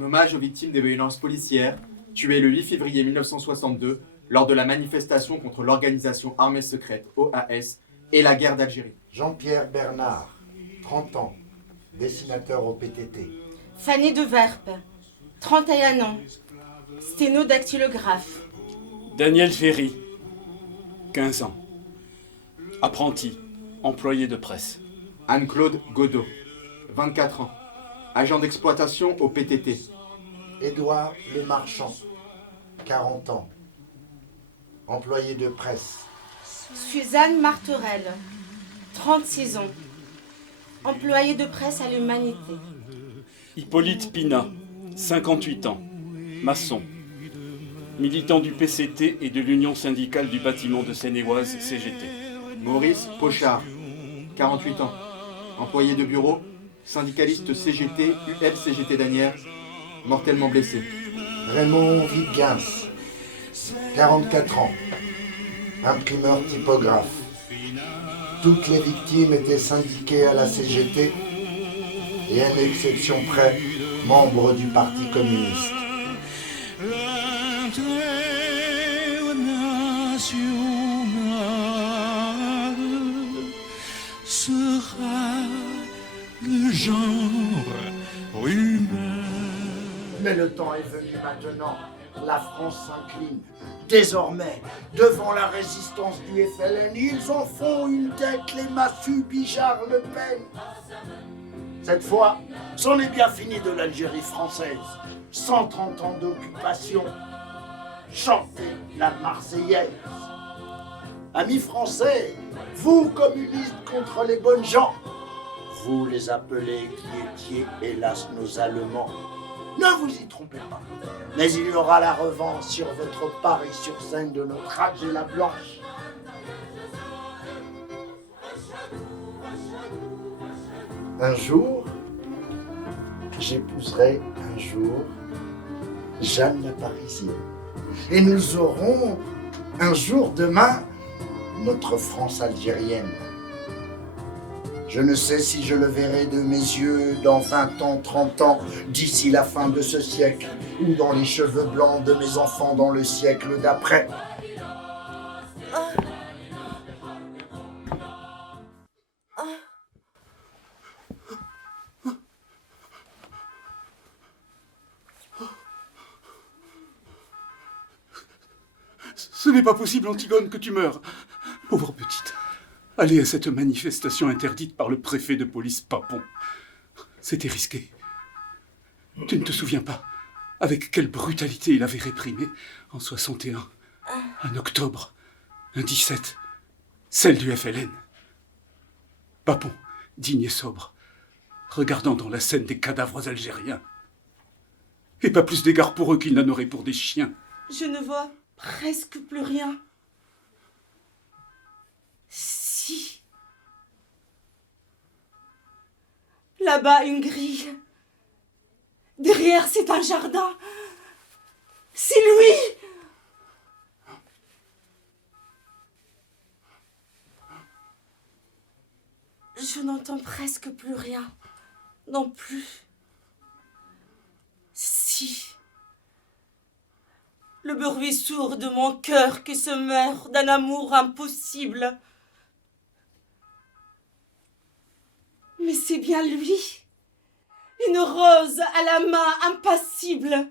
En hommage aux victimes des violences policières, tuées le 8 février 1962 lors de la manifestation contre l'organisation armée secrète OAS et la guerre d'Algérie. Jean-Pierre Bernard, 30 ans, dessinateur au PTT. Fanny de Verpe, 31 ans, sténodactylographe. Daniel Ferry, 15 ans, apprenti, employé de presse. Anne-Claude Godot, 24 ans, agent d'exploitation au PTT. Édouard Le Marchand, 40 ans, employé de presse. Suzanne Martorell, 36 ans, employée de presse à l'Humanité. Hippolyte Pina, 58 ans, maçon, militant du PCT et de l'Union syndicale du bâtiment de Seine-et-Oise, CGT. Maurice Pochard, 48 ans, employé de bureau, syndicaliste CGT, UL-CGT d'Anières, mortellement blessé. Raymond Wittgens, 44 ans, imprimeur typographe. Toutes les victimes étaient syndiquées à la CGT et à une exception près, membres du Parti communiste. Sera le genre humain. Mais le temps est venu maintenant. La France s'incline. Désormais, devant la résistance du FLN, ils en font une tête, les massus Bichard Le Pen. Cette fois, c'en est bien fini de l'Algérie française. 130 ans d'occupation. Chantez la Marseillaise. Amis français, vous communistes contre les bonnes gens, vous les appelez qui étiez hélas nos Allemands. Ne vous y trompez pas, mais il y aura la revanche sur votre Paris-sur-Seine de notre Angela Blanche. Un jour, j'épouserai un jour Jeanne la Parisienne. Et nous aurons un jour demain notre France algérienne. Je ne sais si je le verrai de mes yeux dans 20 ans, 30 ans, d'ici la fin de ce siècle, ou dans les cheveux blancs de mes enfants dans le siècle d'après. Ce n'est pas possible, Antigone, que tu meurs. Pauvre petite. Aller à cette manifestation interdite par le préfet de police Papon. C'était risqué. Tu ne te souviens pas avec quelle brutalité il avait réprimé en 61, un octobre, un 17, celle du FLN. Papon, digne et sobre, regardant dans la scène des cadavres algériens. Et pas plus d'égard pour eux qu'il n'en aurait pour des chiens. Je ne vois presque plus rien. Si. Là-bas, une grille. Derrière, c'est un jardin. C'est lui. Je n'entends presque plus rien. Non plus. Si. Le bruit sourd de mon cœur qui se meurt d'un amour impossible. Mais c'est bien lui. Une rose à la main impassible.